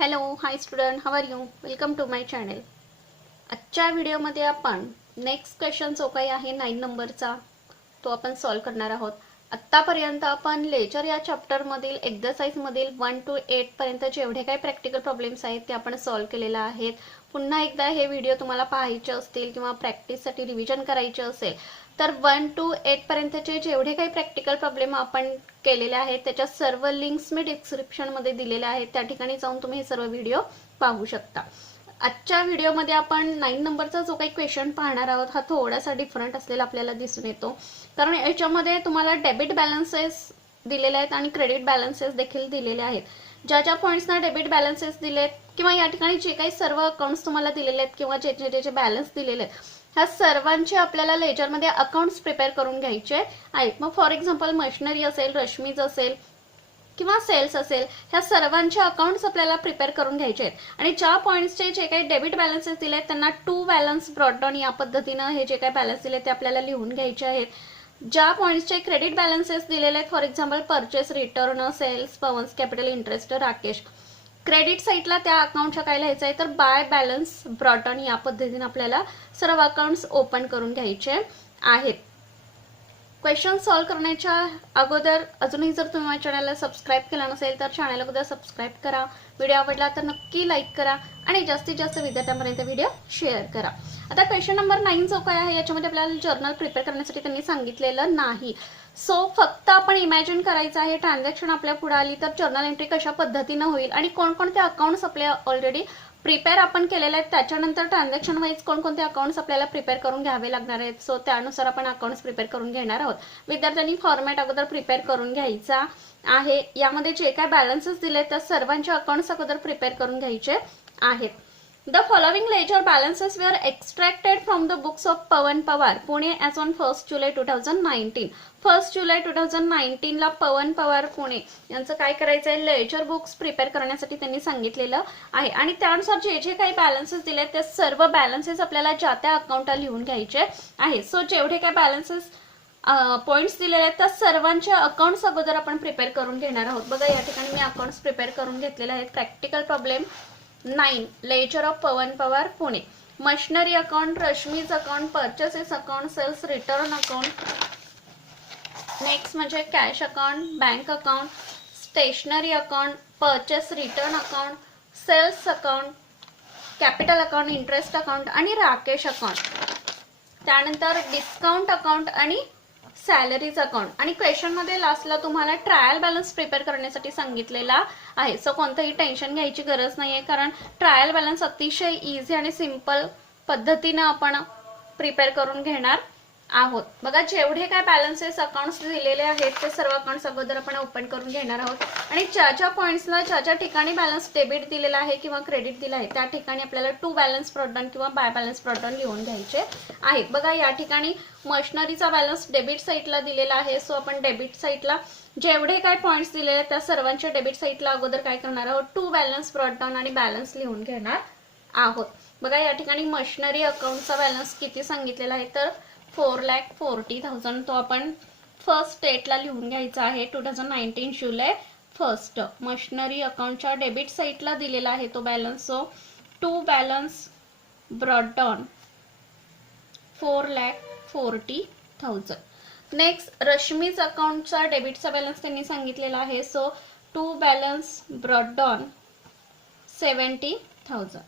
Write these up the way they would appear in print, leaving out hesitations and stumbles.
Hello hi student, how are you? Welcome to my channel. आजच्या व्हिडिओमध्ये आपण next question जो काही आहे 9 नंबरचा तो आपण सॉल्व करणार आहोत. आत्तापर्यंत आपण लेजर या चॅप्टरमधील एक्झरसाइजमधील 1 to 8 पर्यंत जेवढे काही प्रॅक्टिकल प्रॉब्लेम्स आहेत ते आपण सॉल्व केलेले आहेत. पुन्हा एकदा हे व्हिडिओ तुम्हाला पाहायचे असतील किंवा प्रॅक्टिससाठी रिव्हिजन करायचे असेल तर 1 to 8 पर्यंतचे जेवढे काही प्रॅक्टिकल प्रॉब्लेम आपण केलेले आहेत त्याच्या सर्व लिंक्स मी डिस्क्रिप्शनमध्ये दिलेल्या आहेत. त्या ठिकाणी जाऊन तुम्ही हे सर्व व्हिडिओ पाहू शकता. आजच्या व्हिडिओमध्ये आपण 9 नंबरचा जो काही क्वेश्चन पाहणार आहोत हा थोडासा डिफरंट असलेला आपल्याला दिसून येतो, कारण याच्यामध्ये तुम्हाला डेबिट बॅलन्सेस दिलेले आहेत आणि क्रेडिट बॅलन्सेस देखील दिलेले आहेत. ज्या ज्या पॉईंट्सना डेबिट बॅलन्सेस दिलेत किंवा या ठिकाणी जे काही सर्व अकाउंट्स तुम्हाला दिलेले आहेत किंवा जे बॅलन्स दिलेले आहेत ह्या सर्वांचे आपल्याला लेजरमध्ये अकाउंट्स प्रिपेअर करून घ्यायचे आहेत. मग फॉर एक्झाम्पल मशिनरी असेल, रश्मीज असेल किंवा सेल्स असेल, ह्या सर्वांचे अकाउंट्स आपल्याला प्रिपेअर करून घ्यायचे आहेत. आणि ज्या पॉईंट्सचे जे काही डेबिट बॅलन्सेस दिले त्यांना टू बॅलन्स ब्रॉट डाऊन या पद्धतीनं हे जे काही बॅलन्स दिले ते आपल्याला लिहून घ्यायचे आहेत. ज्या पॉईंट्सचे क्रेडिट बॅलन्सेस दिलेले आहेत, for example purchase, return, sales, Pawan's, capital, interest, Rakesh, credit साईडला त्या अकाउंटच्या काय लिहायचं आहे तर बाय बॅलन्स ब्रॉट डाऊन या पद्धतीने आपल्याला सर्व अकाउंट्स ओपन करून घ्यायचे आहेत. क्वेश्चन सॉल्व करण्याच्या अगोदर अजूनही जर तुम्ही माझ्या चॅनलला सबस्क्राईब केलं नसेल तर चॅनल अगोदर सबस्क्राईब करा. व्हिडिओ आवडला तर नक्की लाईक करा आणि जास्तीत जास्त विद्यार्थ्यांपर्यंत व्हिडिओ शेअर करा. आता क्वेश्चन नंबर 9 जो काय आहे याच्यामध्ये आपल्याला जर्नल प्रिपेअर करण्यासाठी त्यांनी सांगितलेलं नाही. सो फक्त आपण इमॅजिन करायचं आहे ट्रान्झॅक्शन आपल्या पुढे आली तर जर्नल एंट्री कशा पद्धतीनं होईल आणि कोणकोणते अकाउंट्स आपल्या ऑलरेडी प्रिपेअर आपण केलेले आहेत, त्याच्यानंतर ट्रान्झॅक्शन वाईज कोणकोणते अकाउंट्स आपल्याला प्रिपेअर करून घ्यावे लागणार आहेत. सो त्यानुसार आपण अकाउंट्स प्रिपेअर करून घेणार आहोत. विद्यार्थ्यांनी फॉर्मॅट अगोदर प्रिपेअर करून घ्यायचा आहे. यामध्ये जे काय बॅलन्सेस दिले त्या सर्वांचे अकाउंट्स अगोदर प्रिपेअर करून घ्यायचे आहेत. The following ledger balances were extracted from the books of Pawan Pawar, Pune as on 1st July 2019. 1st जुलै 2019 ला पवन पवार पुणे यांचं काय करायचं आहे लेजर बुक्स प्रिपेअर करण्यासाठी त्यांनी सांगितलेलं आहे. आणि त्यानुसार जे जे काही बॅलन्सेस दिले ते सर्व बॅलन्सेस आपल्याला ज्या त्या अकाउंटला लिहून घ्यायचे आहे. सो जेवढे काही बॅलन्सेस पॉइंट्स दिलेले आहेत त्या सर्वांचे अकाउंट्स अगोदर आपण प्रिपेअर करून घेणार आहोत. बघा या ठिकाणी मी अकाउंट्स प्रिपेअर करून घेतलेले आहेत. Practical problem 9 ledger of Pawan Pawar Pune. Machinery account, Rashmi's account, purchases account, sales return account, next म्हणजे cash account, bank account, stationery account, purchase return account, sales account, capital account, interest account आणि राकेश अकाउंट. त्यानंतर discount account आणि salaries account. आणि question मध्ये लास्टला तुम्हाला trial balance prepare करण्यासाठी सांगितलेला आहे. सो कोणतंही टेन्शन घ्यायची गरज नाहीये, कारण ट्रायल बॅलन्स अतिशय इझी आणि सिंपल पद्धतीने आपण प्रिपेअर करून घेणार आहोत. बघा जेवढे काय बॅलन्सेस अकाउंट्स दिलेले आहेत ते सर्व अकाउंट्स अगोदर आपण ओपन करून घेणार आहोत. आणि ज्या ज्या पॉईंट्सला ज्या ज्या ठिकाणी बॅलन्स डेबिट दिलेला आहे किंवा क्रेडिट दिला आहे त्या ठिकाणी आपल्याला टू बॅलन्स ब्रॉट डाऊन किंवा बाय बॅलन्स ब्रॉट डाऊन लिहून घ्यायचे आहेत. बघा या ठिकाणी मशिनरीचा बॅलन्स डेबिट साईडला दिलेला आहे. सो आपण डेबिट साईडला जेवढे काय पॉईंट्स दिलेले आहेत त्या सर्वांच्या डेबिट साईडला अगोदर काय करणार आहोत टू बॅलन्स ब्रॉट डाऊन आणि बॅलन्स लिहून घेणार आहोत. बघा या ठिकाणी मशिनरी अकाउंटचा बॅलन्स किती सांगितलेला आहे तर 4,40,000 तो आपण फर्स्ट डेटला लिहून घ्यायचा आहे 2019 जुलै 1st. मशिनरी अकाउंटच्या डेबिट साईडला दिलेला आहे तो balance. So to balance brought down 4,40,000. Next Rashmi's अकाउंटचा डेबिटचा बॅलन्स त्यांनी सांगितलेला आहे. So to balance brought down 70,000.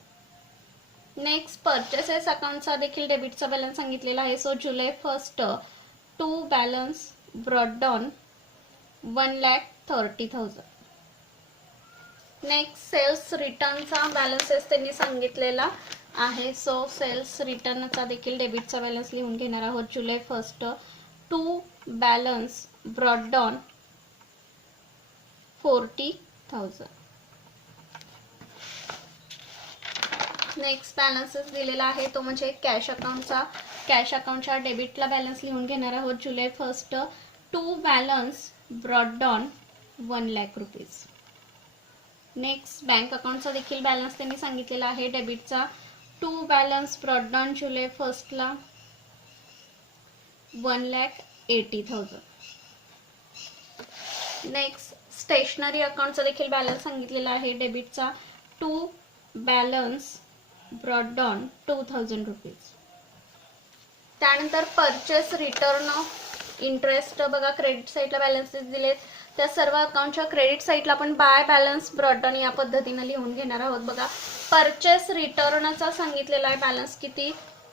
Next purchases अकाउंटचा देखील डेबिटचा बॅलन्स सांगितलेला आहे. सो जुलै 1st to balance brought down 1,30,000. Next sales रिटर्नचा बॅलन्सेस त्यांनी सांगितलेला आहे. सो सेल्स रिटर्नचा देखील डेबिटचा बॅलन्स लिहून घेणार आहोत. जुलै 1st to balance brought down 40,000. Next balances दिलेला आहे तो म्हणजे कॅश अकाउंटचा. कॅश अकाउंटच्या डेबिटला बॅलन्स लिहून घेणार आहोत. जुलै 1st to balance brought down 1,00,000 rupees. Next bank अकाउंटचा देखील बॅलन्स त्यांनी सांगितलेला आहे डेबिटचा. टू बॅलन्स ब्रॉट डाऊन जुलै 1st ला 1,80,000. नेक्स्ट स्टेशनरी अकाउंटचा देखील बॅलन्स सांगितलेला आहे डेबिटचा. To balance brought down 2000 rupees. त्यानंतर परचेस रिटर्न इंटरेस्ट बघा क्रेडिट साईडला बॅलन्सेस दिलेत, त्या सर्व अकाउंटच्या क्रेडिट साईडला आपण बाय बॅलन्स ब्रॉट डाऊन या पद्धतीने लिहून घेणार आहोत. बघा परचेस रिटर्नचा सांगितलेला आहे बॅलन्स किती,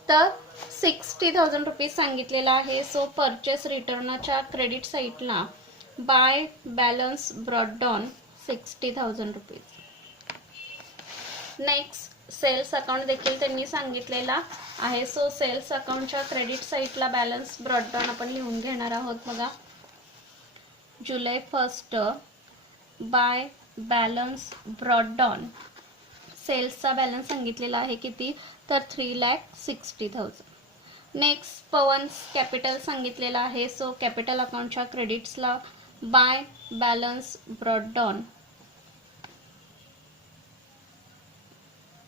तर 60,000 रुपीज सांगितलेला आहे. सो परचेस रिटर्नच्या क्रेडिट साईडला by balance brought down 60,000 rupees. Next sales account देखील त्यांनी सांगितलेला आहे. सो सेल्स अकाउंटच्या क्रेडिट साईडला बॅलन्स ब्रॉट डाऊन आपण लिहून घेणार आहोत. बघा July 1 by balance brought down सेल्सचा बॅलन्स सांगितलेला आहे किती, तर 3,60,000. नेक्स्ट पवन्स कॅपिटल सांगितलेला आहे. सो कॅपिटल अकाउंटच्या क्रेडिट्सला बाय बॅलन्स ब्रॉट डाऊन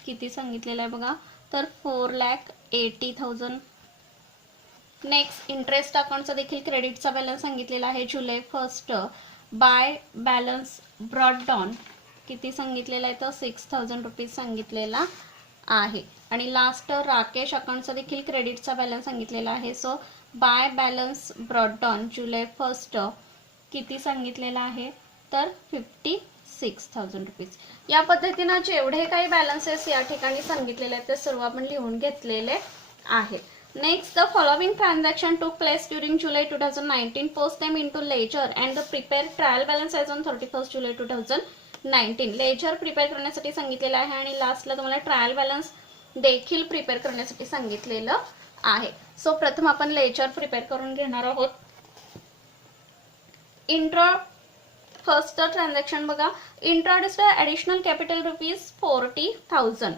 किती सांगितलेलं आहे बघा, तर 4,80,000. नेक्स्ट इंटरेस्ट अकाउंटचा देखील क्रेडिटचा बॅलन्स सांगितलेला आहे. जुलै 1 बाय बॅलन्स ब्रॉट डाऊन किती सांगितलेला आहे, तर 6,000 रुपीज सांगितलेला आहे. आणि लास्ट राकेश अकाउंटचा देखील क्रेडिटचा बॅलन्स सांगितलेला आहे. So by balance brought down जुलै 1 किती सांगितलेला आहे, तर 56,000 रुपीज. या पद्धतीनं जेवढे काही बॅलन्सेस या ठिकाणी सांगितलेले आहेत ते सर्व आपण लिहून घेतलेले आहेत. Next the following transaction took place during July 2019. Post them into ledger and the prepare trial balance as on 31 July 2019. Ledger prepare करण्यासाठी सांगितलेलं आहे आणि लास्टला तुम्हाला ट्रायल बॅलन्स देखील प्रिपेअर करण्यासाठी सांगितलेलं आहे. सो प्रथम आपण लेजर प्रिपेअर करून घेणार आहोत. इंट्रो फर्स्ट ट्रान्झॅक्शन बघा, इंट्रोड्यूस्ड ॲडिशनल कॅपिटल रुपीज 40,000.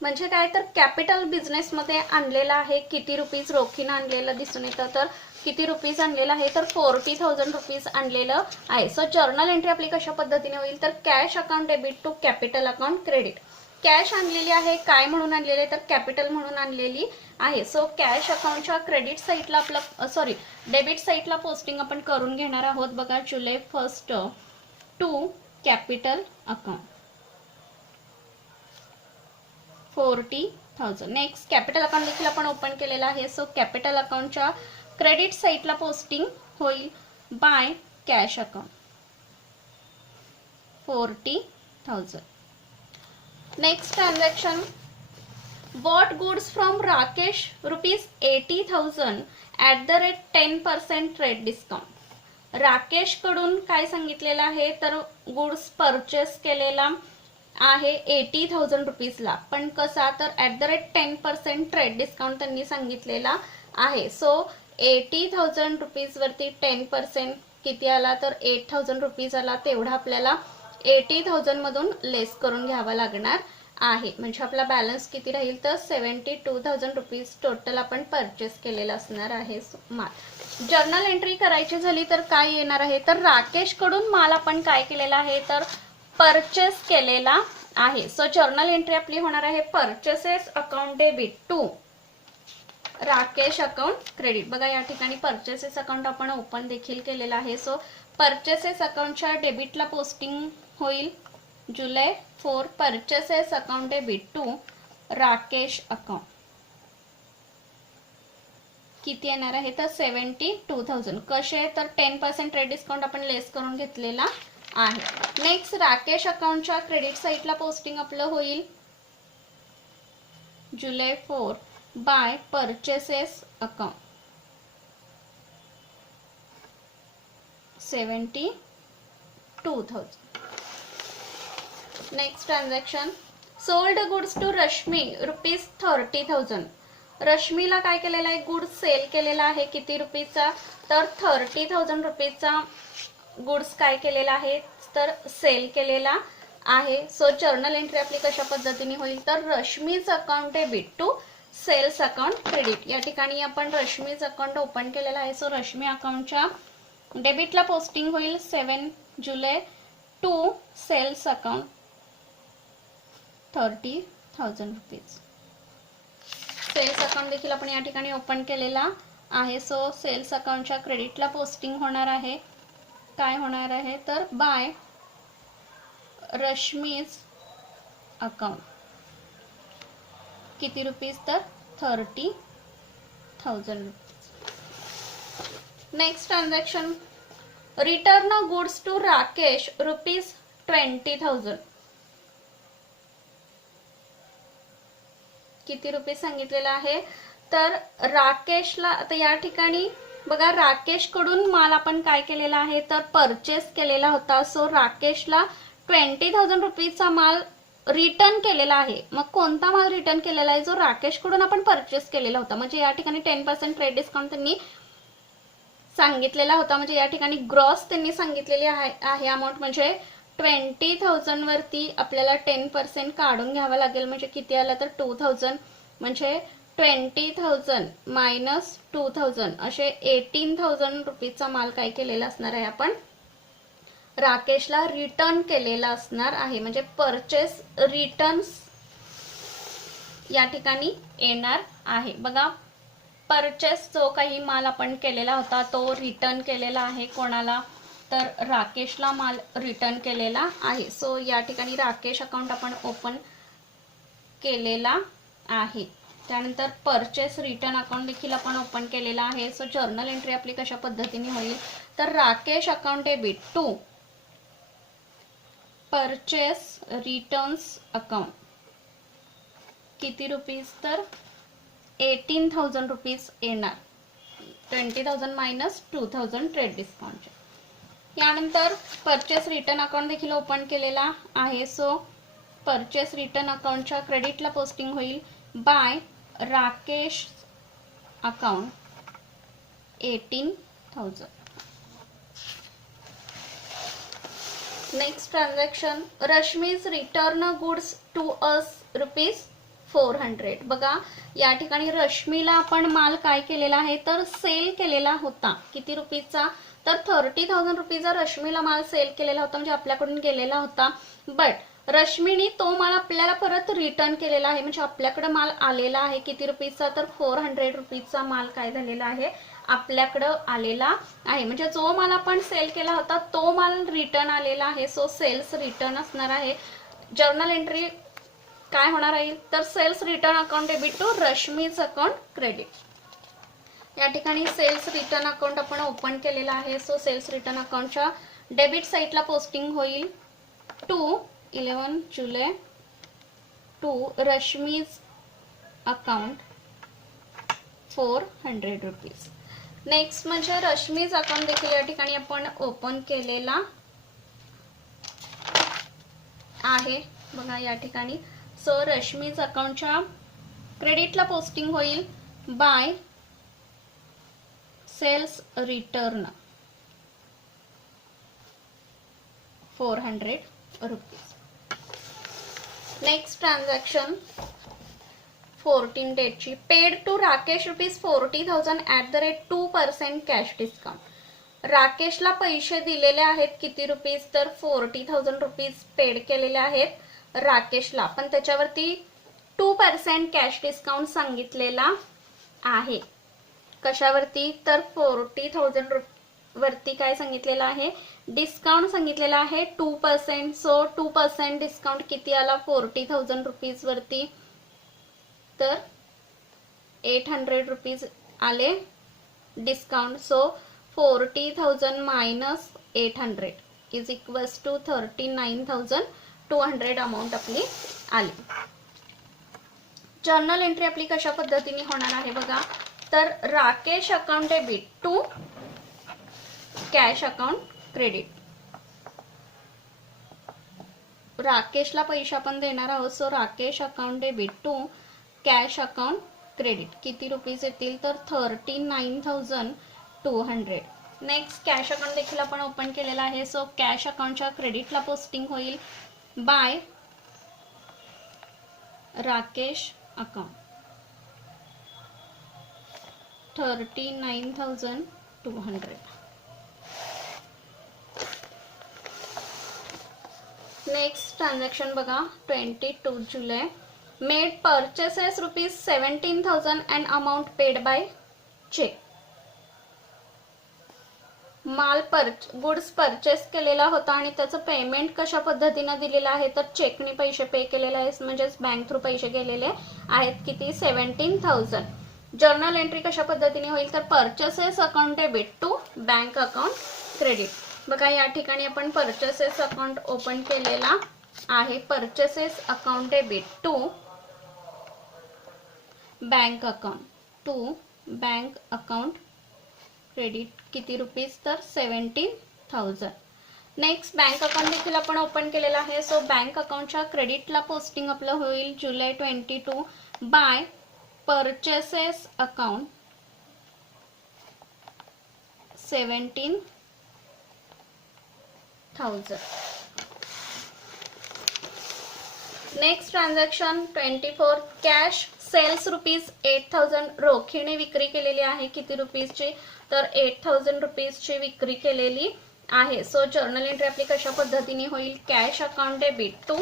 म्हणजे काय, तर कॅपिटल बिझनेसमध्ये आणलेला आहे. किती रुपीज रोखीनं आणलेलं दिसून येतं, तर किती रुपीज आणलेलं आहे, तर 40,000 रुपीज आणलेलं आहे. सो जर्नल एंट्री आपली कशा पद्धतीने होईल, तर cash account debit to capital account credit. Cash आणलेली आहे, काय म्हणून आणलेली आहे, तर कॅपिटल म्हणून आणलेली आहे. सो कॅश अकाउंटच्या क्रेडिट साईडला आपलं डेबिट साईडला पोस्टिंग आपण करून घेणार आहोत. बघा July 1 to capital account 40,000. Next capital account देखील आपण ओपन केलेला आहे. सो कॅपिटल अकाउंटच्या क्रेडिट साईडला पोस्टिंग होईल by cash account 40,000. Next transaction bought goods from Rakesh rupees 80,000 at the rate 10% trade discount. Rakesh कडून काय सांगितलेलं आहे, तर गुड्स परचेस केलेला आहे 80,000 रुपीजला, पण कसा, तर at the rate 10% trade discount त्यांनी सांगितलेला आहे. सो 80,000 रुपीज वरती 10% किती आला, तर 8,000 रुपीज आला. तेवढा आपल्याला 80,000 मधून लेस करून घ्यावा लागणार आहे. म्हणजे आपला बॅलन्स किती राहील, तर 72,000 रुपीज टोटल आपण परचेस केलेला असणार आहे माल. जर्नल एंट्री करायची झाली तर काय येणार आहे, तर राकेश कडून माल आपण काय केलेला आहे, तर परचेस केलेला आहे. सो जर्नल एंट्री आपली होणार आहे purchases account debit to Rakesh account credit. बघा या ठिकाणी परचेसेस अकाउंट आपण ओपन देखील केलेला आहे. सो परचेसेस अकाउंटच्या डेबिटला पोस्टिंग होईल July 4 purchases account debit to Rakesh account किती येणार आहे, तर 72,000. कसे, तर 10% ट्रेड डिस्काउंट आपण लेस करून घेतलेला आहे. नेक्स्ट राकेश अकाउंटच्या क्रेडिट साईडला पोस्टिंग आपलं होईल July 4 by purchases account 72,000. Next transaction sold goods to Rashmi rupees 30,000. रश्मीला काय केलेला आहे, गुड्स सेल केलेला आहे किती रुपीचा, तर 30,000 रुपीचा गुड्स काय केलेला आहे, तर सेल केलेला आहे. सो जर्नल एंट्री आपली कशा पद्धतीने होईल, तर Rashmi's account debit to sales account credit. या ठिकाणी आपण रश्मीज अकाउंट ओपन केलेला आहे. सो रश्मी अकाउंटच्या डेबिटला पोस्टिंग होईल 7 जुलै to sales account 30,000 rupees. Sales account देखील आपण या ठिकाणी ओपन केलेला आहे. सो सेल्स अकाउंटच्या क्रेडिटला पोस्टिंग होणार आहे, काय होणार आहे, तर बाय रश्मीज अकाउंट किती रुपीज तर 30,000 rupees. Next transaction return goods to Rakesh rupees 20,000. किती रुपये सांगितलेलं आहे तर राकेशला आता या ठिकाणी बघा राकेश कडून माल आपण काय केलेला आहे तर परचेस केलेला होता. सो राकेशला 20,000 रुपीजचा माल रिटर्न केलेला आहे. मग कोणता माल रिटर्न केलेला आहे जो राकेश कडून आपण परचेस केलेला होता. म्हणजे या ठिकाणी 10% ट्रेड डिस्काउंट त्यांनी सांगितलेला होता. म्हणजे या ठिकाणी ग्रॉस त्यांनी सांगितलेली आहे अमाऊंट. म्हणजे 20,000 वरती आपल्याला 10% काढून घ्यावा लागेल. म्हणजे किती आलं तर 2,000. म्हणजे 20,000 मायनस 2,000 असे 18,000 रुपीजचा माल काय केलेला असणार आहे आपण राकेशला रिटर्न केलेला असणार आहे. म्हणजे परचेस रिटर्न्स या ठिकाणी येणार आहे. बघा परचेस जो काही माल आपण केलेला होता तो रिटर्न केलेला आहे. कोणाला तर राकेशला माल रिटर्न केलेला आहे. सो या ठिकाणी राकेश अकाउंट आपण ओपन केलेला आहे. त्यानंतर परचेस रिटर्न अकाउंट देखील आपण ओपन केलेला आहे. सो जर्नल एंट्री आपली कशा पद्धतीने होईल तर Rakesh account debit to purchase returns account किती रुपीज तर 18,000 रुपीज येणार. 20,000 मायनस 2,000 ट्रेड डिस्काउंट. यानंतर परचेस रिटर्न अकाउंट देखील ओपन केलेला आहे. सो परचेस रिटर्न अकाउंटच्या क्रेडिटला पोस्टिंग होईल by Rakesh account 18,000. Next transaction Rashmi's return goods to us rupees 400. बघा या ठिकाणी रश्मीला आपण माल काय केलेला आहे तर सेल केलेला होता. किती रुपीजचा तर 30,000 रुपीजचा रश्मीला माल सेल केलेला होता. म्हणजे आपल्याकडून गेलेला होता. बट रश्मीनी तो माल आपल्याला परत रिटर्न केलेला आहे. म्हणजे आपल्याकडे माल आलेला आहे किती रुपीजचा तर 400 रुपीजचा माल काय झालेला आहे आपल्याकडं आलेला आहे. म्हणजे जो माल आपण सेल केला होता तो माल रिटर्न आलेला आहे. सो सेल्स रिटर्न असणार आहे. जर्नल एंट्री काय होणार आहे तर sales return account debit to Rashmi's account credit. या ठिकाणी सेल्स रिटर्न अकाउंट आपण ओपन केलेला आहे. सो सेल्स रिटर्न अकाउंटच्या डेबिट साईडला पोस्टिंग होईल to 11 July to Rashmi's account 400 rupees. Next म्हणजे रश्मीज अकाउंट देखील या ठिकाणी आपण ओपन केलेला आहे. बघा या ठिकाणी सो रश्मीज अकाउंटच्या क्रेडिटला पोस्टिंग होईल by sales return 400 rupees. Next transaction 14 डेटची paid to Rakesh rupees 40,000 @2% cash discount. राकेशला पैसे दिलेले आहेत किती रुपीज तर 40,000 रुपीज पेड केलेले आहेत राकेशला. पण त्याच्यावरती 2% कॅश डिस्काउंट सांगितलेला आहे. कशावरती तर 40,000 वरती काय सांगितलेलं आहे डिस्काउंट सांगितलेला आहे 2%. सो 2% डिस्काउंट किती आला 40,000 रुपीज वरती तर 800 रुपीज आले discount. So 40,000 minus 800 is equals to 39,200 amount आपली आली. जर्नल एंट्री आपली कशा पद्धतीने होणार आहे बघा तर Rakesh account debit to cash account credit. राकेशला पैसे आपण देणार आहोत. So Rakesh account debit to cash account credit किती रुपीज येतील तर 39,200. नेक्स्ट कॅश अकाउंट देखील आपण ओपन केलेला आहे. सो कॅश अकाउंटच्या क्रेडिटला पोस्टिंग होईल by Rakesh account 39,200. Next transaction बघा 22 जुलै made purchases rupees 17,000 and amount paid by cheque. माल गुड्स परचेस केलेला होता आणि त्याचं पेमेंट कशा पद्धतीने दिलेलं आहे तर चेकने पैसे पे केलेले आहेत, म्हणजेच बँक थ्रू पैसे गेलेले आहेत. किती? 17,000. जर्नल एंट्री कशा पद्धतीने होईल तर purchases account debit to bank account credit. बघा या ठिकाणी आपण परचेसेस अकाउंट ओपन केलेला आहे. Purchases account debit to bank account credit. किती रुपीज तर 17,000. नेक्स्ट बँक अकाउंट देखील आपण ओपन केलेला आहे. सो बँक अकाउंटच्या क्रेडिटला पोस्टिंग आपलं होईल July 22 by purchases account 17,000. Next transaction 24 cash sales rupees 8,000. रोखीने विक्री केलेली आहे. किती रुपीजची तर 8,000 रुपीजची विक्री केलेली आहे. सो जर्नल एंट्री आपली कशा पद्धतीने होईल cash account debit to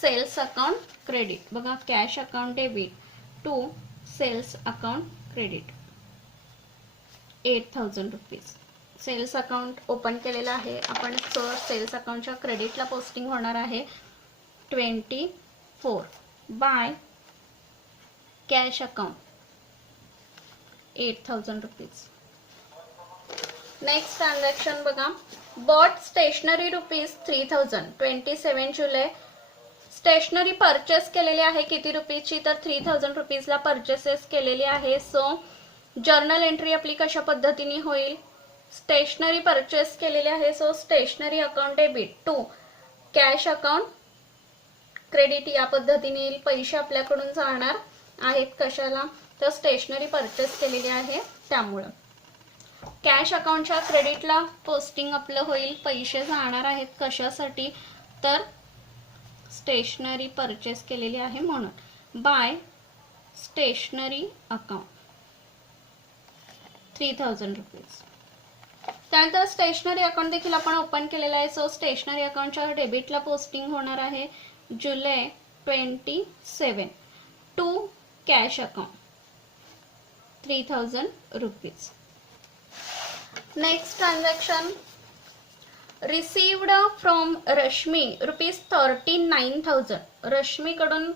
sales account credit. बघा cash account debit to sales account credit 8,000 rupees. Sales account open केलेलं आहे आपण. सो सेल्स अकाउंटच्या क्रेडिटला पोस्टिंग होणार आहे 24 by cash account 8,000 rupees. Next transaction बघा बॉट स्टेशनरी रुपीज 3,000 27 जुलै. स्टेशनरी परचेस केलेली आहे. किती रुपीजची तर 3,000 रुपीजला परचेसेस केलेली आहे. सो जर्नल एंट्री आपली कशा पद्धतीने होईल स्टेशनरी परचेस केलेली आहे. So stationery account debit to cash account credit या पद्धतीने येईल. पैसे आपल्याकडून जाणार आहेत कशाला तर स्टेशनरी परचेस केलेली आहे त्यामुळं. कॅश अकाउंटच्या क्रेडिटला पोस्टिंग आपलं होईल. पैसे जाणार आहेत कशासाठी तर स्टेशनरी परचेस केलेली आहे म्हणून. By stationery account 3,000 rupees. त्यानंतर स्टेशनरी अकाउंट देखील आपण ओपन केलेला आहे. सो स्टेशनरी अकाउंटच्या डेबिटला पोस्टिंग होणार आहे July 27 to cash account 3,000 rupees. Next transaction received from Rashmi rupees 39,000. रश्मीकडून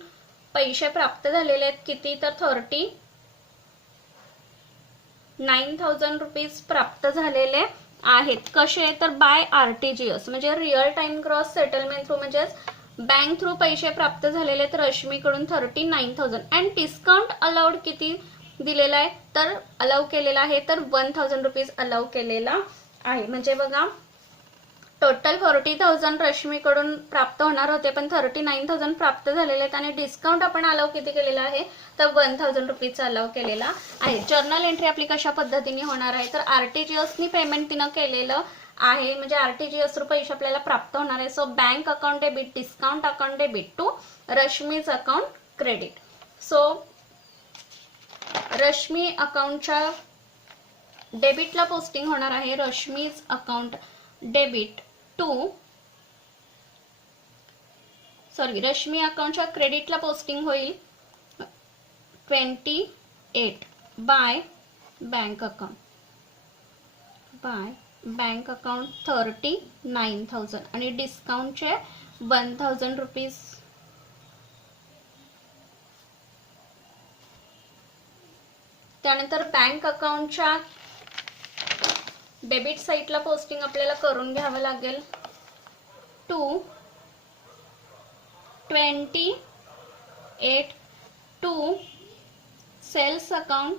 पैसे प्राप्त झालेले आहेत. किती तर 39,000 रुपीज प्राप्त झालेले आहेत. कसे तर बाय RTGS म्हणजे real time gross settlement through म्हणजेच बँक थ्रू पैसे प्राप्त झालेले आहेत रश्मीकडून 39,000. अँड डिस्काउंट अलाउड किती दिलेला आहे तर अलाउ केलेला आहे तर 1,000 रुपीज अलाउ केलेला आहे. म्हणजे बघा टोटल 40,000 रश्मीकडून प्राप्त होणार होते पण 39,000 प्राप्त झालेले आहेत आणि डिस्काउंट आपण अलाउ किती केलेला आहे तर 1,000 रुपीजचा अलाउ केलेला आहे. जर्नल एंट्री आपली कशा पद्धतीने होणार आहे तर RTGSनी पेमेंट तिनं केलेलं आहे म्हणजे RTGS थ्रू पैसे आपल्याला प्राप्त होणार आहे. So bank account debit discount account debit to Rashmi's account credit. So Rashmi अकाउंटच्या डेबिटला पोस्टिंग होणार आहे Rashmi's account debit to Rashmi अकाउंटच्या क्रेडिटला पोस्टिंग होईल 28 बाय बँक अकाउंट 39,000 आणि डिस्काउंटचे 1,000 रुपीज. त्यानंतर बँक अकाउंटच्या डेबिट साईटला पोस्टिंग आपल्याला करून घ्यावं लागेल to 28 to sales account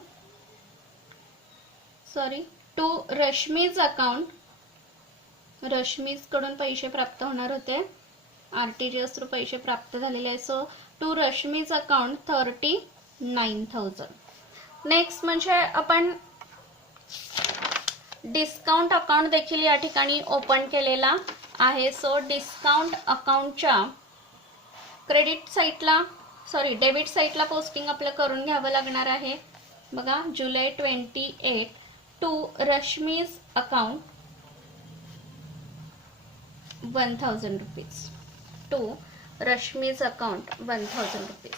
to Rashmi's account. Rashmi's कडून पैसे प्राप्त होणार होते RTGS थ्रू पैसे प्राप्त झालेले आहे. So to Rashmi's account 39,000. Next म्हणजे आपण डिस्काउंट अकाउंट देखील या ठिकाणी ओपन केलेला आहे. सो डिस्काउंट अकाउंटच्या क्रेडिट साईटला डेबिट साईटला पोस्टिंग आपलं करून घ्यावं लागणार आहे. बघा July 28 to Rashmi's account 1,000 rupees to Rashmi's account 1,000 rupees.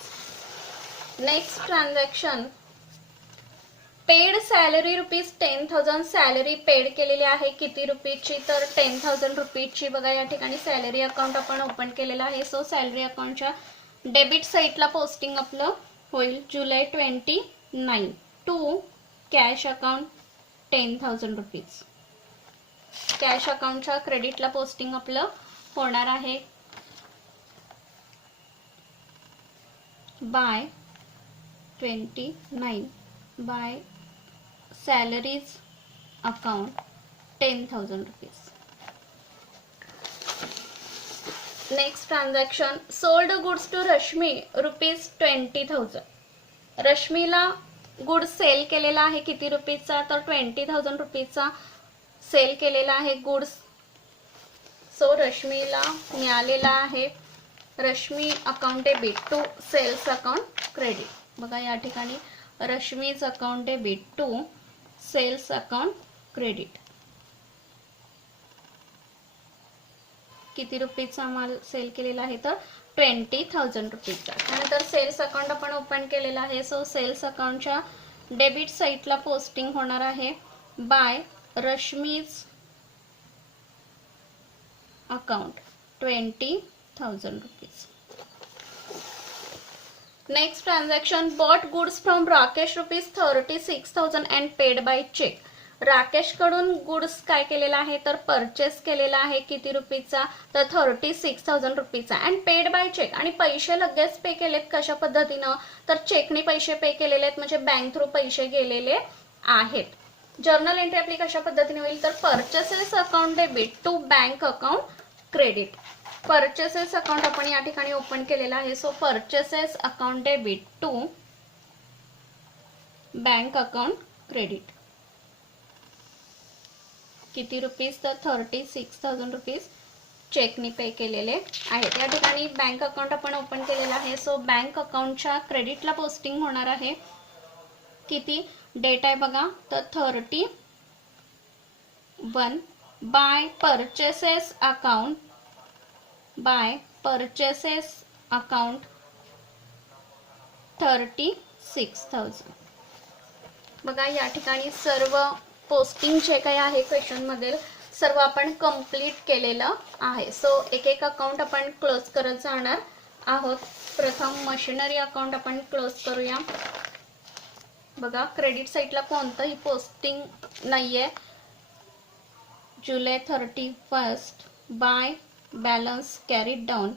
Next transaction paid salary ₹10,000 salary paid केलेली आहे. किती रुपीची? तर 10,000 रुपीची. बघा या ठिकाणी सॅलरी अकाउंट आपण ओपन केलेलं आहे. सो सॅलरी अकाउंटच्या डेबिट साईटला पोस्टिंग आपलं होईल जुलै 29 to cash account 10,000 rupees. Cash अकाउंटच्या क्रेडिटला पोस्टिंग आपलं होणार आहे by 29 by salaries account 10,000 rupees. Next transaction sold goods to Rashmi ₹20,000. रश्मीला गुड्स सेल केलेला आहे. किती रुपीजचा? तर 20,000 रुपीजचा सेल केलेला आहे गुड्स. सो रश्मीला मिळालेला आहे Rashmi account debit to sales account credit. बघा या ठिकाणी Rashmi's account debit to sales account credit. किती रुपीजचा माल सेल केलेला आहे? तर 20,000 रुपीजचा. त्यानंतर सेल्स अकाउंट आपण ओपन केलेला आहे. सो सेल्स अकाउंटच्या डेबिट साईटला पोस्टिंग होणार आहे by Rashmi's account 20,000 rupees. Next transaction bought goods from Rakesh ₹36,000 and paid by cheque. Rakesh कडून गुड्स काय केलेला आहे? तर परचेस केलेला आहे. किती रुपीचा? तर 36,000 रुपीचा अँड पेड बाय चेक. आणि पैसे लगेच पे केलेत. कशा पद्धतीनं? तर चेकने पैसे पे केलेले आहेत, म्हणजे बँक थ्रू पैसे गेलेले आहेत. जर्नल एंट्री आपली कशा पद्धतीने होईल? तर purchases account debit to bank account credit. Purchases account आपण या ठिकाणी ओपन केलेला आहे. So purchases account debit to bank account credit. किती रुपीज? तर 36,000 रुपीज चेकनी पे केलेले आहेत. या ठिकाणी बँक अकाउंट आपण ओपन केलेला आहे. सो बँक अकाउंटच्या क्रेडिटला पोस्टिंग होणार आहे. किती डेट आहे बघा? तर 31 बाय परचेसेस अकाउंट 36,000. बघा या ठिकाणी सर्व पोस्टिंग जे काही आहे क्वेश्चन मध्ये सर्व आपण कंप्लीट केलेलं आहे. सो एक एक अकाउंट आपण क्लोज करत जाणार आहोत. प्रथम मशिनरी अकाउंट आपण क्लोज करूया. बघा क्रेडिट साईटला कोणतंही पोस्टिंग नाहीये. जुलै 31 बाय बॅलन्स कॅरीड डाऊन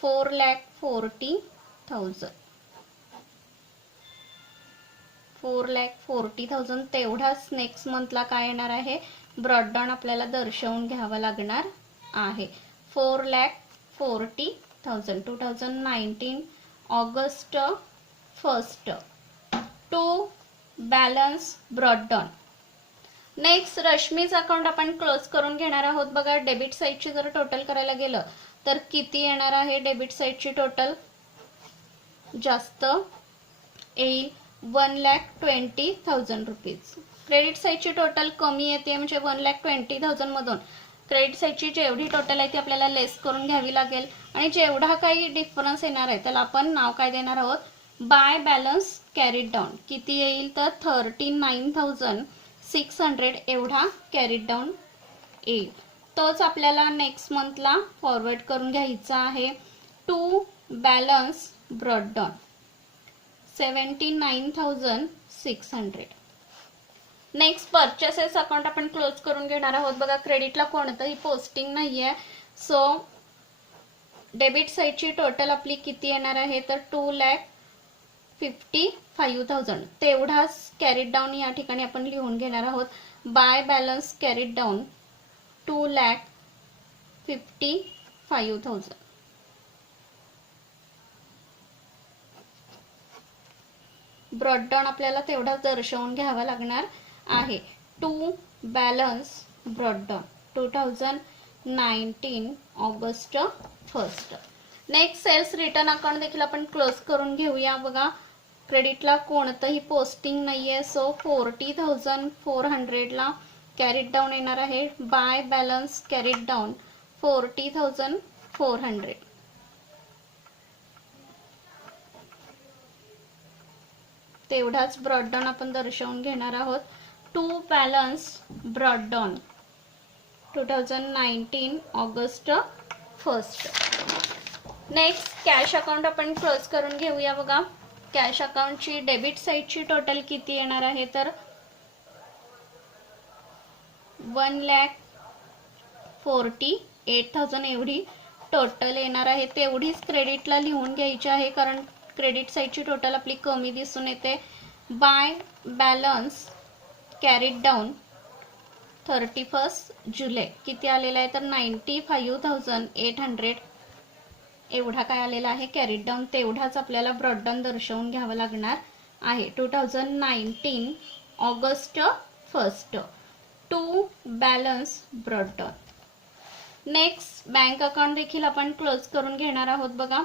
4,40,000. 4,40,000 तेवढाच नेक्स्ट मंथला काय येणार आहे? ब्रॉडडाऊन आपल्याला दर्शवून घ्यावं लागणार आहे. 4,40,000 2019 August 1 to balance brought down. Next Rashmi's account आपण क्लोज करून घेणार आहोत. बघा डेबिट साईडची जर टोटल करायला गेलं तर किती येणार आहे? डेबिट साईडची टोटल जास्त येईल 1,20,000 रुपीज. क्रेडिट साईडची टोटल कमी येते, म्हणजे 1,20,000 मधून क्रेडिट साईडची जेवढी टोटल आहे ती आपल्याला लेस करून घ्यावी लागेल. आणि जेवढा काही डिफरन्स येणार आहे त्याला आपण नाव काय देणार आहोत? By balance carried down. किती येईल? तर 39,600 एवढा कॅरीड डाऊन येईल. तोच आपल्याला नेक्स्ट मंथला फॉरवर्ड करून घ्यायचा आहे to balance brought down 79,600. Next purchases account आपण क्लोज करून घेणार आहोत. बघा क्रेडिटला कोणतंही पोस्टिंग नाहीये. सो डेबिट साईडची टोटल आपली किती येणार आहे? तर 2,55,000 तेवढाच कॅरीड डाऊन या ठिकाणी आपण लिहून घेणार आहोत. By balance carried down 2,55,000. Brought down आपल्याला तेवढाच दर्शवून घ्यावा लागणार आहे. To balance brought down 2019 August 1. Next sales return account देखील आपण क्लोज करून घेऊया. बघा क्रेडिटला कोणतंही पोस्टिंग नाहीये. सो 40,400 ला कॅरीड डाऊन येणार आहे. By balance carried down 40,400. तेवढाच ब्रॉडडाऊन आपण दर्शवून घेणार आहोत. To balance brought down 2019 August 1. Next cash account आपण क्लोज करून घेऊया. बघा कॅश अकाउंटची डेबिट साईडची टोटल किती येणार आहे तर 1,48,000 एवढी टोटल येणार आहे. तेवढीच क्रेडिटला लिहून घ्यायची आहे कारण क्रेडिट साईडची टोटल आपली कमी दिसून येते. बाय बॅलन्स कॅरीड डाऊन 31 जुलै किती आलेला आहे तर 95,800 एवढा काय आलेला आहे कॅरीड डाऊन. तेवढाच आपल्याला ब्रॉडडाऊन दर्शवून घ्यावं लागणार आहे. 2019 August 1 to balance brought down. Next bank account देखील आपण क्लोज करून घेणार आहोत. बघा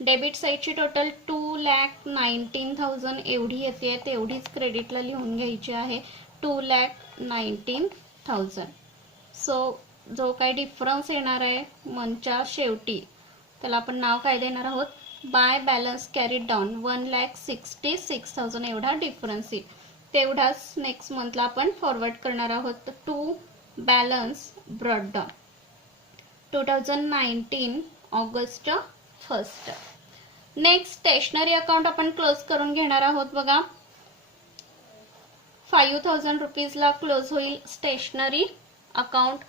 डेबिट साईडची टोटल 2,19,000 एवढी येते. तेवढीच क्रेडिटला लिहून घ्यायची आहे 2,19,000. सो जो काही डिफरन्स येणार आहे मंथच्या शेवटी त्याला आपण नाव काय देणार आहोत बाय बॅलन्स कॅरीड डाऊन 1,66,000 एवढा डिफरन्स येईल. तेवढाच नेक्स्ट मंथला आपण फॉरवर्ड करणार आहोत to balance brought down 2019 August 1. Next stationery account आपण क्लोज करून घेणार आहोत. बघा 5,000 रुपीजला क्लोज होईल स्टेशनरी अकाउंट.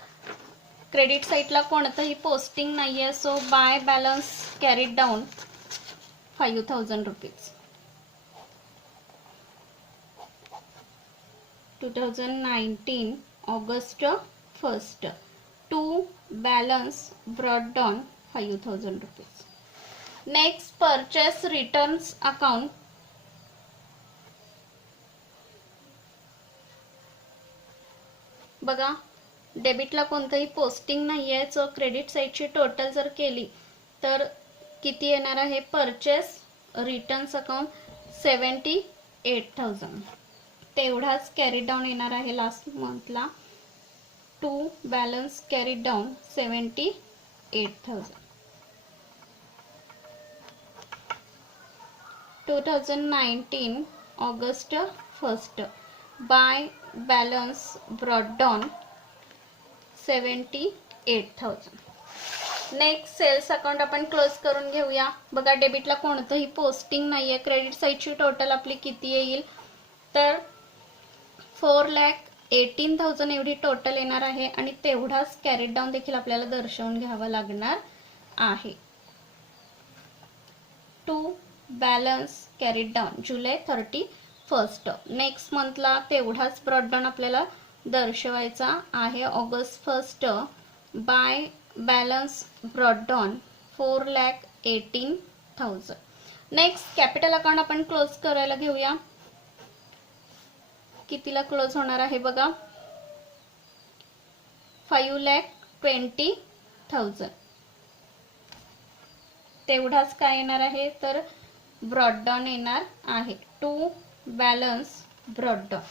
क्रेडिट साईडला कोणतंही पोस्टिंग नाही आहे. So by balance carried down 5,000 rupees 2019 August 1 to balance brought down 5,000 rupees. Next purchase returns account. बघा डेबिटला कोणतंही पोस्टिंग नाही आहे. सो क्रेडिट साईडची टोटल जर केली तर किती येणार आहे परचेस रिटर्न्स अकाउंट 78,000. तेवढाच कॅरी डाऊन येणार आहे लास्ट मंथला to balance carry down 78,000. 2019 August 1 by balance brought down 78,000. Next sales account आपण क्लोज करून घेऊया. बघा डेबिटला कोणतंही पोस्टिंग नाहीये. क्रेडिट साईडची टोटल आपली किती येईल तर 4,18,000 एवढी टोटल येणार आहे आणि तेवढाच कॅरीड डाऊन देखील आपल्याला दर्शवून घ्यावा लागणार आहे. To balance carried down July 31. Next मंथला तेवढाच ब्रॉडडाऊन आपल्याला दर्शवायचा आहे August 1 by balance brought down 4,18,000. Next capital account आपण क्लोज करायला घेऊया. कितीला क्लोज होणार आहे बघा 5,20,000. तेवढाच काय येणार आहे तर ब्रॉडडाऊन येणार आहे to balance brought down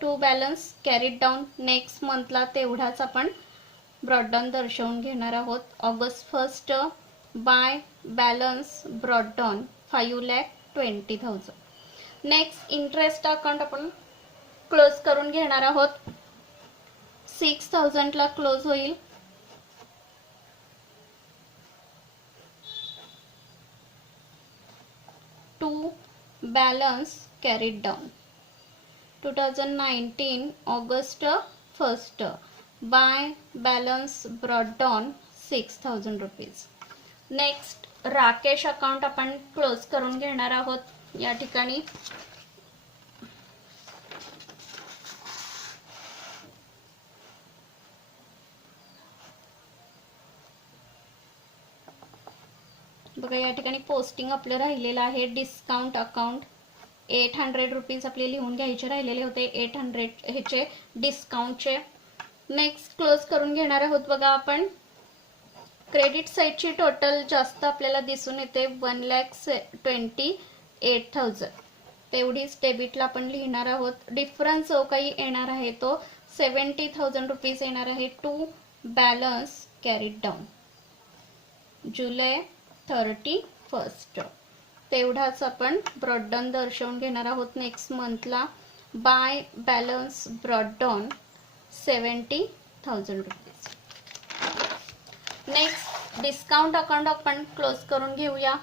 to balance carried down. Next मंथला तेवढाच आपण ब्रॉडडाऊन दर्शवून घेणार आहोत August 1 by balance brought down 5,20,000. Next interest account आपण क्लोज करून घेणार आहोत. 6,000 ला क्लोज होईल. To balance carried down 2019 August 1 by balance brought down 6,000 rupees. Next Rakesh account आपण क्लोज करून घेणार आहोत. या ठिकाणी बघा या ठिकाणी पोस्टिंग आपलं राहिलेलं आहे. डिस्काउंट अकाउंट 800 रुपीज आपले लिहून घ्यायचे राहिलेले होते. 800 ह्याचे डिस्काउंटचे. नेक्स्ट क्लोज करून घेणार आहोत. बघा आपण क्रेडिट साईडची टोटल जास्त आपल्याला दिसून येते 1,28,000. तेवढीच डेबिटला आपण लिहिणार आहोत. डिफरन्स जो काही येणार आहे तो 70,000 रुपीज येणार आहे to balance carried down July 31. तेवढाच आपण ब्रॉडडाऊन दर्शवून घेणार आहोत नेक्स्ट मंथला. By balance brought down 70,000 rupees. Next discount account आपण क्लोज करून घेऊया.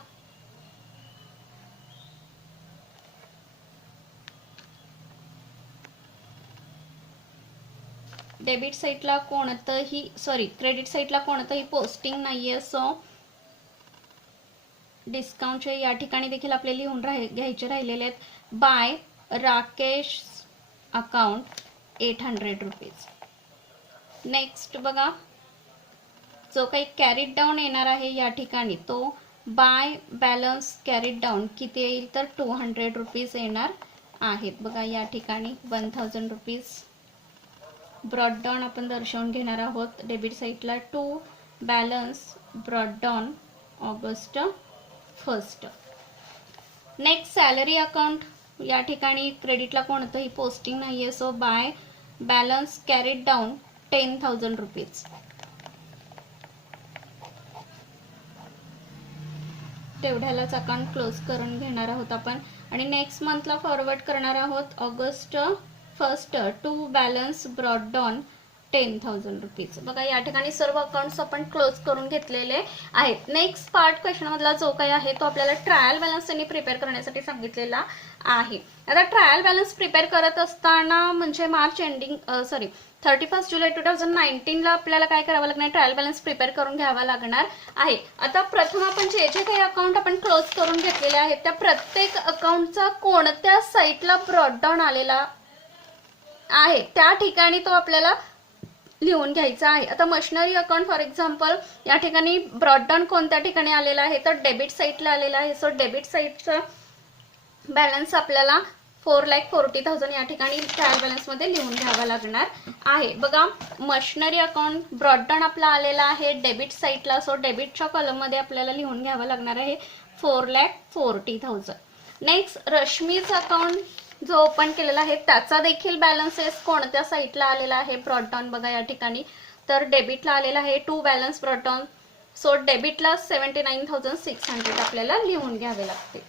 डेबिट साईटला कोणतंही क्रेडिट साईटला कोणतंही पोस्टिंग नाहीये, सो डिस्काउंटचे या ठिकाणी देखील आपल्याला लिहून घ्यायचे राहिलेले आहेत. By Rakesh account 800 rupees. Next बघा, जो काही कॅरीड डाऊन येणार आहे या ठिकाणी तो बाय बॅलन्स कॅरीड डाऊन किती येईल तर 200 रुपीज येणार आहेत. बघा या ठिकाणी 1000 रुपीज ब्रॉडडाऊन आपण दर्शवून घेणार आहोत डेबिट साईटला. To balance brought down August 1. Next salary account, या ठिकाणी क्रेडिटला कोणतंही पोस्टिंग नाहीये, so by balance carried down 10,000 rupees. तेवढ्यालाच अकाउंट क्लोज करून घेणार आहोत आपण. आणि नेक्स्ट मंथला फॉरवर्ड करणार आहोत ऑगस्ट 1 टू बॅलन्स ब्रॉडडाऊन 10,000 रुपीज. बघा या ठिकाणी सर्व अकाउंट्स आपण क्लोज करून घेतलेले आहेत. नेक्स्ट पार्ट क्वेश्चन मधला जो काही आहे तो आपल्याला ट्रायल बॅलन्स त्यांनी प्रिपेअर करण्यासाठी सांगितलेला आहे. आता ट्रायल बॅलन्स प्रिपेअर करत असताना म्हणजे मार्च एंडिंग 31 जुलै 2019 ला आपल्याला काय करावं लागणार, ट्रायल बॅलन्स प्रिपेअर करून घ्यावा लागणार आहे. आता प्रथम आपण जे जे काही अकाउंट आपण क्लोज करून घेतलेले आहेत त्या प्रत्येक अकाउंटचा कोणत्या साईटला ब्रॉडडाऊन आलेला आहे त्या ठिकाणी तो आपल्याला लिहून घ्यायचा आहे. आता मशिनरी अकाउंट फॉर एक्झाम्पल या ठिकाणी ब्रॉडडाऊन कोणत्या ठिकाणी आलेला आहे तर डेबिट साईटला आलेला आहे. सो डेबिट साईटचा बॅलन्स आपल्याला 4,40,000 या ठिकाणी ट्रायल बॅलन्स मध्ये लिहून घ्यावा लागणार आहे. बघा मशिनरी अकाउंट ब्रॉडडाऊन आपला आलेला आहे डेबिट साईटला, सो डेबिटच्या कॉलम मध्ये आपल्याला लिहून घ्यावा लागणार आहे 4,40,000. नेक्स्ट रश्मीच अकाउंट जो ओपन केलेला आहे त्याचा देखील बॅलन्सेस कोणत्या साईटला आलेला आहे ब्रॉडडाऊन, बघा या ठिकाणी तर डेबिटला आलेला आहे टू बॅलन्स ब्रॉडडाऊन, सो डेबिटला 79,600 आपल्याला लिहून घ्यावे लागते.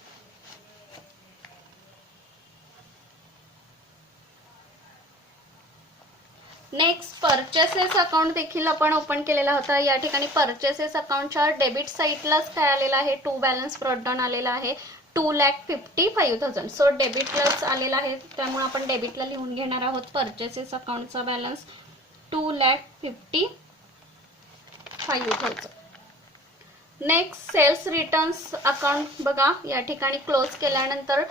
नेक्स्ट परचेसेस अकाउंट देखील आपण ओपन केलेला होता. या ठिकाणी परचेसेस अकाउंटच्या डेबिट साईटलाच काय आलेला आहे टू बॅलन्स ब्रॉडडाऊन आलेला आहे 2,55,000. सो डेबिटलाच आलेला आहे त्यामुळे आपण डेबिटला लिहून घेणार आहोत परचेसेस अकाउंटचा balance 2,55,000. Next sales returns account, बघा या ठिकाणी क्लोज केल्यानंतर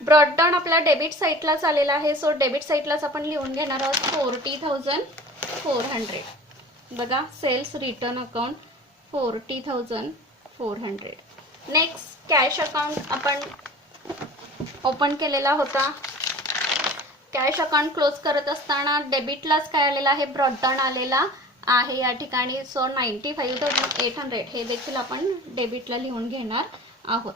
ब्रॉडडाऊन आपल्या डेबिट साईटलाच आलेला आहे, सो डेबिट साईटलाच आपण लिहून घेणार आहोत 40,400. बघा sales return account 40,400. Next cash account आपण ओपन केलेला होता. कॅश अकाउंट क्लोज करत असताना डेबिटलाच काय आलेला आहे ब्रॉडडाऊन आलेला आहे या ठिकाणी, सो 95,800 हे देखील आपण डेबिटला लिहून घेणार आहोत.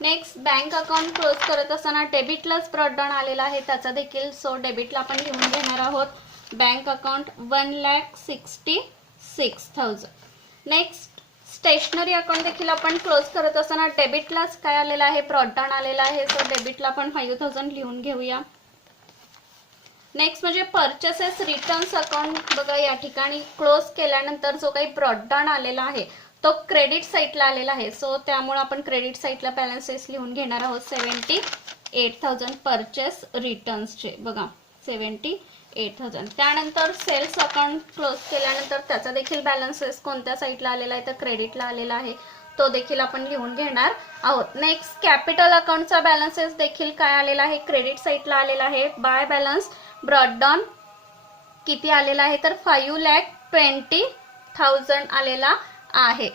नेक्स्ट बँक अकाउंट क्लोज करत असताना डेबिटलाच ब्रॉडडाऊन आलेला आहे त्याचा देखील, सो डेबिटला आपण लिहून घेणार आहोत bank account 1,66,000. Next stationery account देखील आपण क्लोज करत असताना डेबिटलाच काय आलेला आहे ब्रॉडडाऊन आलेला आहे, सो डेबिटला आपण 5,000 लिहून घेऊया. नेक्स्ट म्हणजे परचेसेस रिटर्न्स अकाउंट, बघा या ठिकाणी क्लोज केल्यानंतर जो काही ब्रॉडडाऊन आलेला आहे तो क्रेडिट साईटला आलेला आहे, सो त्यामुळे आपण क्रेडिट साईटला बॅलन्सेस लिहून घेणार आहोत 78,000 परचेस रिटर्न्सचे. बघा 78,000. त्यानंतर सेल्स अकाउंट क्लोज केल्यानंतर त्याचा देखील बॅलन्सेस कोणत्या साईटला आलेला आहे तर क्रेडिटला आलेला आहे, तो देखील आपण लिहून घेणार आहोत. नेक्स्ट कॅपिटल अकाउंटचा बॅलन्सेस देखील काय आलेला आहे क्रेडिट साईटला आलेला आहे. बाय बॅलन्स ब्रॉडडाऊन किती आलेला आहे तर 5,20,000 आलेला आहे.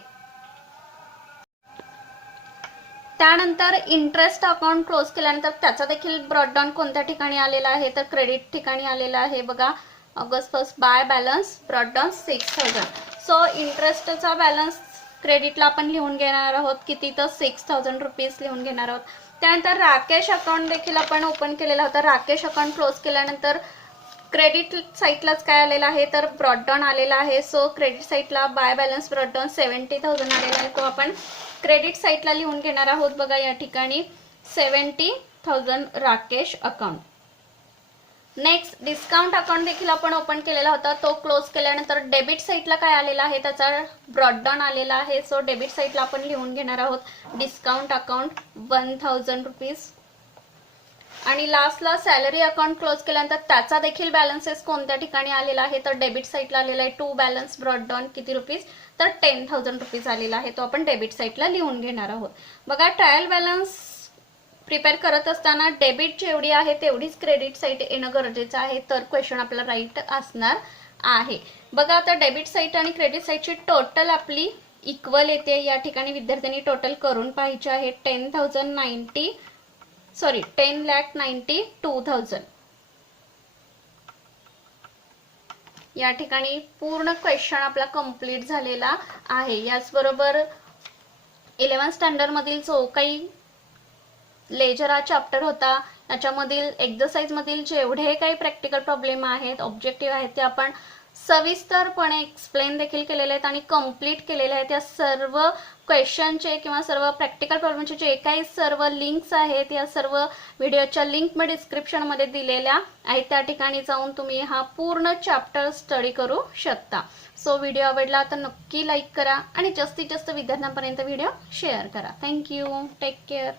त्यानंतर इंटरेस्ट अकाउंट क्लोज केल्यानंतर त्याचा देखील ब्रॉडडाऊन कोणत्या ठिकाणी आलेला आहे तर क्रेडिट ठिकाणी आलेला आहे. बघा August 1 by balance brought down 6,000. So इंटरेस्टचा बॅलन्स क्रेडिटला आपण लिहून घेणार आहोत किती तर 6,000 रुपीज लिहून घेणार आहोत. त्यानंतर राकेश अकाउंट देखील आपण ओपन केलेला होता. राकेश अकाउंट क्लोज केल्यानंतर क्रेडिट साईडलाच काय आलेला आहे तर ब्रॉडबँड आलेला आहे. सो क्रेडिट साईडला बाय बॅलन्स ब्रॉडबँड 70,000 आलेला आहे. तो आपण क्रेडिट साईडला लिहून घेणार आहोत. बघा या ठिकाणी 70,000 Rakesh account. Next discount account देखील आपण ओपन केलेला होता. तो क्लोज केल्यानंतर डेबिट साईडला काय आलेला आहे त्याचा ब्रॉडबँड आलेला आहे. सो डेबिट साईडला आपण लिहून घेणार आहोत डिस्काउंट अकाउंट 1000 रुपीज. आणि लास्टला सॅलरी अकाउंट क्लोज केल्यानंतर त्याचा देखील बॅलन्सेस कोणत्या ठिकाणी आलेला आहे तर डेबिट साईडला आलेला आहे. टू बॅलन्स ब्रॉडबँड किती रुपीज तर 10,000 रुपीज आलेला आहे. तो आपण डेबिट साईडला लिहून घेणार आहोत. बघा ट्रायल बॅलन्स प्रिपेअर करत असताना डेबिट जेवढी आहे तेवढीच क्रेडिट साईड येणं गरजेचं आहे तर क्वेश्चन आपला राईट असणार आहे. बघा आता डेबिट साईड आणि क्रेडिट साईडची टोटल आपली इक्वल येते. या ठिकाणी विद्यार्थ्यांनी टोटल करून पाहिजे आहे 10,92,000. या ठिकाणी पूर्ण क्वेश्चन आपला कंप्लीट झालेला आहे. याचबरोबर 11th स्टँडर्ड मधील जो काही लेजर हा चॅप्टर होता याच्यामधील एक्झरसाइज मधील जेवढे काही प्रॅक्टिकल प्रॉब्लेम आहेत ऑब्जेक्टिव्ह आहेत ते आपण सविस्तरपणे एक्सप्लेन देखील केलेले आहेत आणि कंप्लीट केलेले आहेत. या सर्व क्वेश्चनचे किंवा सर्व प्रॅक्टिकल प्रॉब्लेमचे जे काही सर्व लिंक्स आहेत या सर्व व्हिडिओच्या लिंक मी डिस्क्रिप्शनमध्ये दिलेल्या आहेत. त्या ठिकाणी जाऊन तुम्ही हा पूर्ण चॅप्टर स्टडी करू शकता. सो व्हिडिओ आवडला तर नक्की लाईक करा आणि जास्तीत जास्त विद्यार्थ्यांपर्यंत व्हिडिओ शेअर करा. थँक्यू. Take care.